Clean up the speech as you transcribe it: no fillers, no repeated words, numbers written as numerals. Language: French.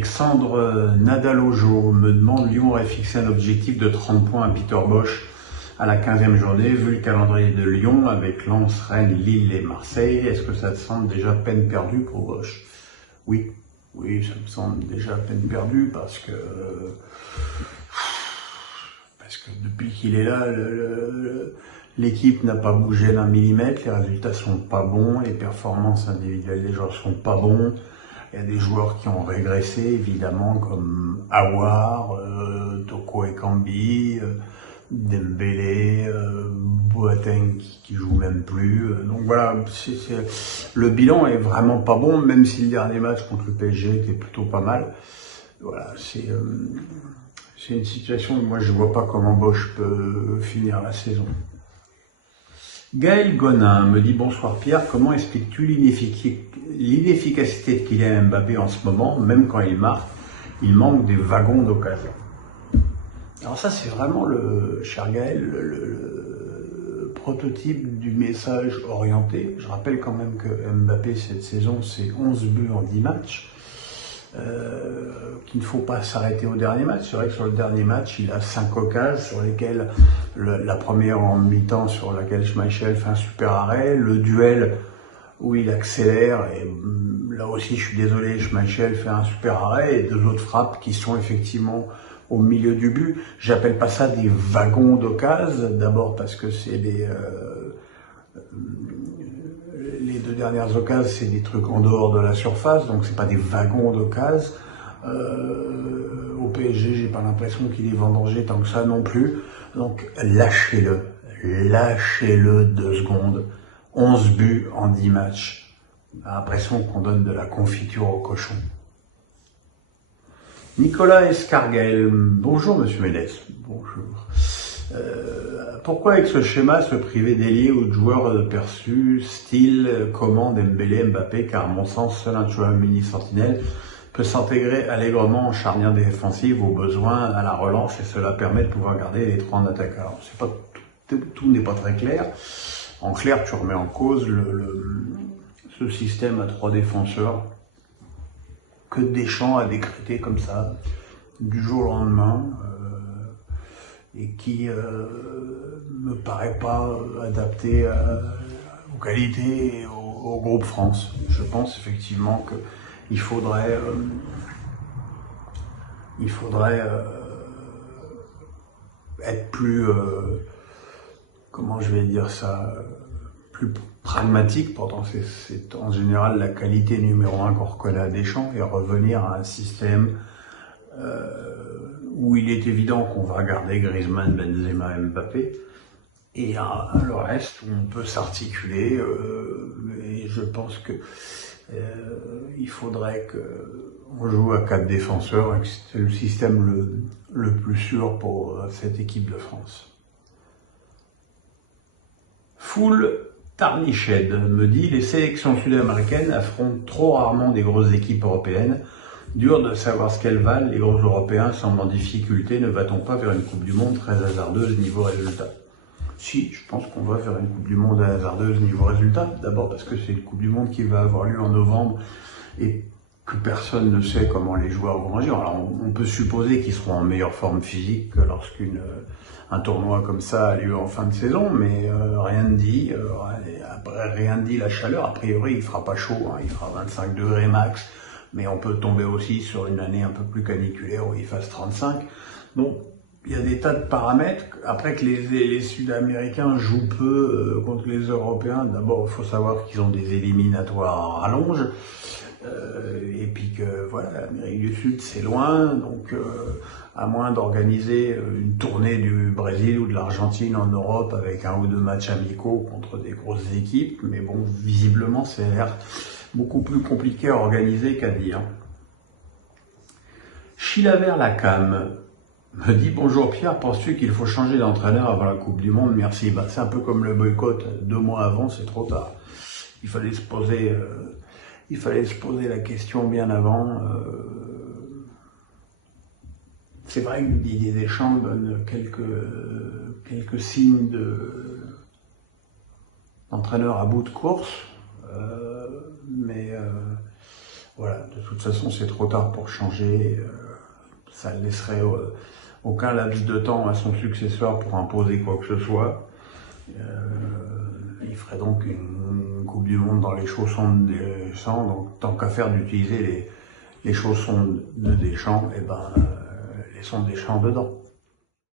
Alexandre Nadalojo me demande: Lyon aurait fixé un objectif de 30 points à Peter Bosz à la 15e journée. Vu le calendrier de Lyon avec Lens, Rennes, Lille et Marseille, est-ce que ça te semble déjà peine perdue pour Bosz? Oui, ça me semble déjà peine perdue parce que depuis qu'il est là, l'équipe n'a pas bougé d'un millimètre, les résultats sont pas bons, les performances individuelles des joueurs sont pas bons. Il y a des joueurs qui ont régressé, évidemment, comme Aouar, Toko Ekambi, Dembélé, Boateng qui joue même plus. Donc voilà, le bilan est vraiment pas bon, même si le dernier match contre le PSG était plutôt pas mal. Voilà, c'est une situation où moi je vois pas comment Bosz peut finir la saison. Gaël Gonin me dit: bonsoir Pierre, comment expliques-tu l'inefficacité de Kylian Mbappé en ce moment? Même quand il marque, il manque des wagons d'occasion. Alors ça, c'est vraiment, cher Gaël, le prototype du message orienté. Je rappelle quand même que Mbappé cette saison, c'est 11 buts en 10 matchs. Qu'il ne faut pas s'arrêter au dernier match. C'est vrai que sur le dernier match, il a 5 occasions sur lesquelles la première en mi-temps sur laquelle Schmeichel fait un super arrêt, le duel où il accélère et là aussi je suis désolé, Schmeichel fait un super arrêt et 2 autres frappes qui sont effectivement au milieu du but. J'appelle pas ça des wagons d'occasion, d'abord parce que c'est les 2 dernières occasions, c'est des trucs en dehors de la surface, donc c'est pas des wagons d'occasion. Au PSG, j'ai pas l'impression qu'il est vendangé tant que ça non plus. Donc lâchez-le 2 secondes. 11 buts en 10 matchs. J'ai l'impression qu'on donne de la confiture au cochon. Nicolas Escarguel, bonjour Monsieur Ménès. Bonjour. Pourquoi avec ce schéma se priver d'ailier ou de joueurs perçus, style Coman, Dembélé, Mbappé, car à mon sens, seul un Tchouaméni Sentinelle peut s'intégrer allègrement en charnière défensive au besoin à la relance et cela permet de pouvoir garder les 3 en attaque. Alors, tout n'est pas très clair. En clair, tu remets en cause ce système à 3 défenseurs que Deschamps a décrété comme ça, du jour au lendemain, et qui me paraît pas adapté aux qualités et au groupe France. Je pense effectivement qu'il faudrait être plus, comment je vais dire ça, plus pragmatique. Pourtant c'est en général la qualité numéro 1 qu'on reconnaît à Deschamps, et revenir à un système où il est évident qu'on va garder Griezmann, Benzema, Mbappé, et le reste où on peut s'articuler. Et je pense que il faudrait qu'on joue à 4 défenseurs, et que c'est le système le plus sûr pour cette équipe de France. Full Tarniched me dit: les sélections sud-américaines affrontent trop rarement des grosses équipes européennes. Dur de savoir ce qu'elles valent, les gros Européens semblent en difficulté. Ne va-t-on pas vers une Coupe du Monde très hasardeuse niveau résultat? Si, je pense qu'on va vers une Coupe du Monde hasardeuse niveau résultat. D'abord parce que c'est une Coupe du Monde qui va avoir lieu en novembre et que personne ne sait comment les joueurs vont agir. Alors on peut supposer qu'ils seront en meilleure forme physique que lorsqu'un tournoi comme ça a lieu en fin de saison, mais rien ne dit. Rien ne dit la chaleur. A priori, il fera pas chaud, hein, il fera 25 degrés max. Mais on peut tomber aussi sur une année un peu plus caniculaire où il fasse 35. Donc, il y a des tas de paramètres. Après que les Sud-Américains jouent peu contre les Européens, d'abord, il faut savoir qu'ils ont des éliminatoires à rallonge. Et puis que, voilà, l'Amérique du Sud, c'est loin. Donc, à moins d'organiser une tournée du Brésil ou de l'Argentine en Europe avec 1 ou 2 matchs amicaux contre des grosses équipes. Mais bon, visiblement, c'est l'air beaucoup plus compliqué à organiser qu'à dire. Chilaver Lacam me dit: bonjour Pierre, penses-tu qu'il faut changer d'entraîneur avant la Coupe du Monde? Merci. C'est un peu comme le boycott, 2 mois avant, c'est trop tard. Il fallait se poser la question bien avant. C'est vrai que Didier Deschamps donne quelques signes d'entraîneur à bout de course, mais Voilà, de toute façon, c'est trop tard pour changer. Ça ne laisserait aucun laps de temps à son successeur pour imposer quoi que ce soit. Il ferait donc une Coupe du Monde dans les chaussons de Deschamps, donc tant qu'à faire d'utiliser les chaussons de Deschamps, et ben laissons Deschamps dedans.